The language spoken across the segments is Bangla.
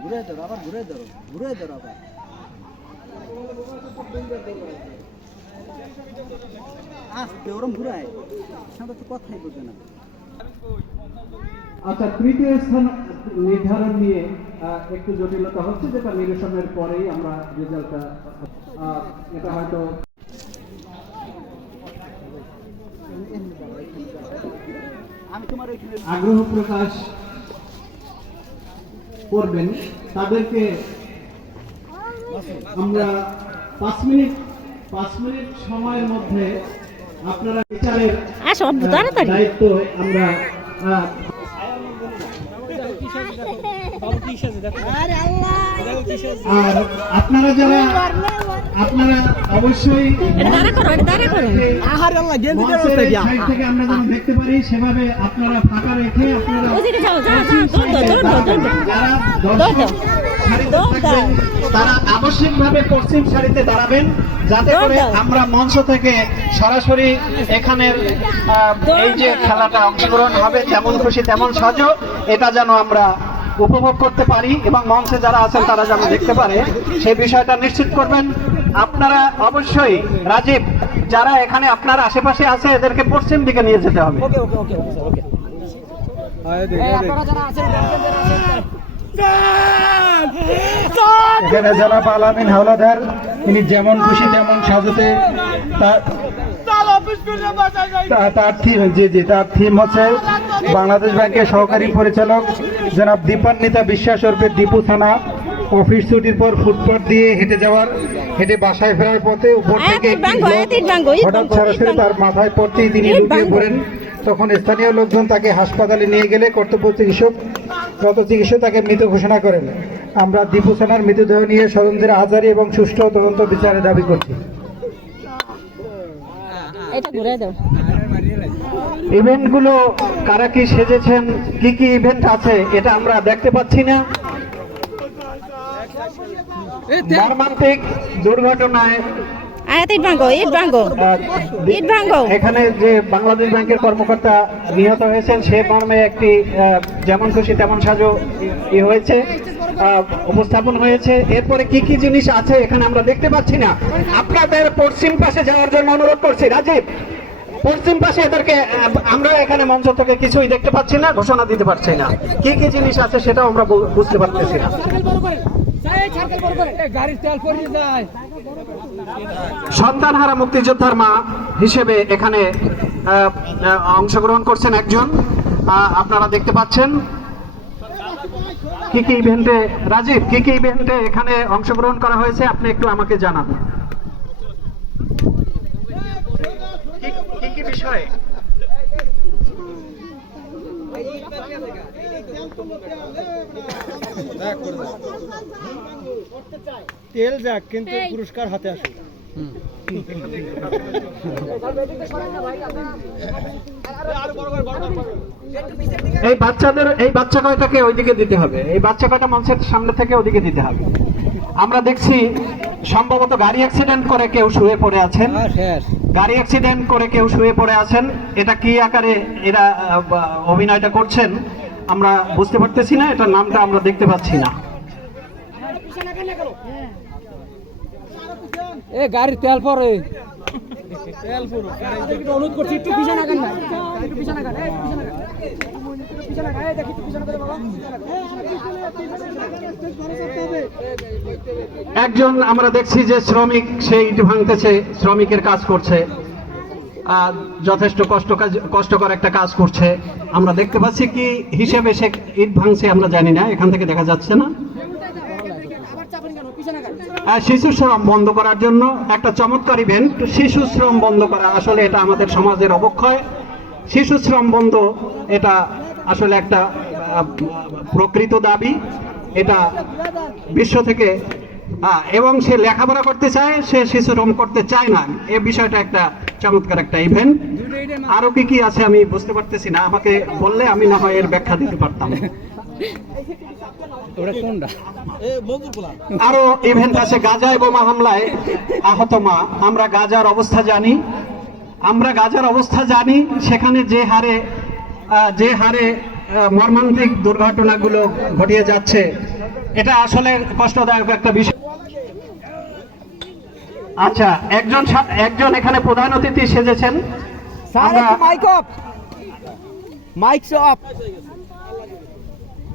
ঘুরে ধরো আবার ঘুরে ধরো ঘুরে ধরো আবার। আস্তে ওরম ঘুরায়। সাথে তো কথাই বলবে না। আচ্ছা তৃতীয় স্থান নির্ধারণ নিয়ে একটু জটিলতা হচ্ছে যেটা নিরসনের পরেই আমরা রেজাল্টটা এটা হয়তো আগ্রহ প্রকাশ করবেন তাদেরকে আমরা পাঁচ মিনিট পাঁচ মিনিট সময়ের মধ্যে আপনারা বিচারের দায়িত্ব আমরা আর আপনারা যারা আপনারা অবশ্যই থেকে আমরা যেন দেখতে পারি সেভাবে আপনারা ফাঁকা রেখে আপনারা তারা আবশ্যিকভাবে পশ্চিম সারিতে দাঁড়াবেন যাতে করে আমরা মঞ্চ থেকে সরাসরি এখানের এই যে খেলাটা অংশগ্রহণ হবে যেমন খুশি তেমন সাজো এটা যেন আমরা উপভোগ করতে পারি এবং মঞ্চে যারা আছেন তারা যেন দেখতে পারে সেই বিষয়টা নিশ্চিত করবেন। আপনারা অবশ্যই রাজীব যারা এখানে আপনার আশেপাশে আছে এদেরকে পশ্চিম দিকে নিয়ে যেতে হবে। ওকে ওকে ওকে ওকে ওকে। আপনারা যারা আছেন এখানে যারা পালামিন হাওলাদার তিনি যেমন খুশি তেমন সাজাতে তার তার থিম জি জি তার থিম হচ্ছে বাংলাদেশ ব্যাংকের সহকারী পরিচালক জনাব দীপান্বিতা বিশ্বাস ওরফে দীপু থানা অফিস ছুটির পর ফুটপাথ দিয়ে হেঁটে যাওয়ার হেঁটে বাসায় ফেরার পথে উপর থেকে ইট ভাঙ্গো, ইট হঠাৎ সরাসরি তার মাথায় পড়তেই তিনি লুটিয়ে পড়েন। তখন স্থানীয় লোকজন তাকে হাসপাতালে নিয়ে গেলে কর্তব্য চিকিৎসক গত চিকিৎসক তাকে মৃত ঘোষণা করেন। আমরা দীপু সেনার মৃতদেহ নিয়ে স্বজনদের আজারি এবং সুষ্ঠু তদন্ত বিচারে দাবি করছি। এটা ঘুরে দাও। ইভেন্টগুলো কারা কি সেজেছেন কি কি ইভেন্ট আছে এটা আমরা দেখতে পাচ্ছি না। মর্মান্তিক দুর্ঘটনায় আয়াত ইট ভাঙ্গো ইট ভাঙ্গো ইট ভাঙ্গো এখানে যে বাংলাদেশ ব্যাংকের কর্মকর্তা নিহত হয়েছেন সে মর্মে একটি আহ, যেমন খুশি তেমন সাজো ই হয়েছে আহ, উপস্থাপন হয়েছে। এরপরে কি কি জিনিস আছে এখানে আমরা দেখতে পাচ্ছি না। আপনাদের পশ্চিম পাশে যাওয়ার জন্য অনুরোধ করছি রাজীব। পশ্চিম পাশে এদেরকে আমরা এখানে মঞ্চ থেকে কিছুই দেখতে পাচ্ছি না, ঘোষণা দিতে পারছি না। কি কি জিনিস আছে সেটাও আমরা বুঝতে পারতেছি না। যায় সন্তানহারা মুক্তিযোদ্ধার মা হিসেবে এখানে অংশগ্রহণ করছেন একজন। আপনারা দেখতে পাচ্ছেন। কি কি ইভেন্টে রাজীব, কি কি ইভেন্টে এখানে অংশগ্রহণ করা হয়েছে? আপনি একটু আমাকে জানান কি- কি কি বিষয়ে তেল যাক কিন্তু পুরস্কার হাতে আসে এই বাচ্চাদের এই বাচ্চা কয়টাকে ওইদিকে দিতে হবে? এই বাচ্চা কয়টা মানুষের সামনে থেকে ওদিকে দিতে হবে? আমরা দেখছি সম্ভবত গাড়ি অ্যাক্সিডেন্ট করে কেউ শুয়ে পড়ে আছেন। শেষ গাড়ি অ্যাক্সিডেন্ট করে কেউ শুয়ে পড়ে আছেন, এটা কি আকারে এরা অভিনয়টা করছেন? আমরা বুঝতে পারতেছি না, এটার নামটা আমরা দেখতে পাচ্ছি না। এ পরে তেল পুরো। একজন আমরা দেখছি যে শ্রমিক সেই ইট ভাঙতেছে, শ্রমিকের কাজ করছে, আর যথেষ্ট কষ্ট কাজ, কষ্টকর একটা কাজ করছে। আমরা দেখতে পাচ্ছি কি হিসেবে সে ইট ভাঙছে, আমরা জানি না, এখান থেকে দেখা যাচ্ছে না। শিশু শ্রম বন্ধ করার জন্য একটা চমৎকার ইভেন্ট শিশু শ্রম বন্ধ করা। আসলে এটা আমাদের সমাজের অবক্ষয়। শিশু শ্রম বন্ধ, এটা আসলে একটা প্রকৃত দাবি। এটা বিশ্ব থেকে এবং সে লেখাপড়া করতে চায়, সে শিশু শ্রম করতে চায় না। এ বিষয়টা একটা চমৎকার একটা ইভেন্ট আরও কি কি আছে আমি বুঝতে পারতেছি না। আমাকে বললে আমি না হয় এর ব্যাখ্যা দিতে পারতাম। ওটা কোনটা? এ মজুর পোলা আরও ইভেন্ট আছে গাজায় বোমা হামলায় আহত মা। আমরা গাজার অবস্থা জানি। আমরা গাজার অবস্থা জানি সেখানে যে হারে যে হারে মর্মান্তিক দুর্ঘটনাগুলো ঘটিয়ে যাচ্ছে এটা আসলে কষ্টদায়ক একটা বিষয়। আচ্ছা একজন সা- একজন এখানে প্রধান অতিথি সেজেছেন। মাইক অফ মাইক অফ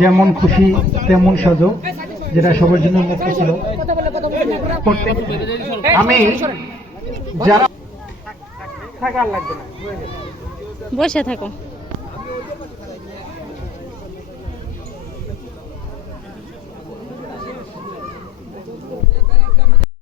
যেমন খুশি তেমন সাজো যেটা সবার জন্য মুক্ত ছিল। আমি যারা বসে থাকো।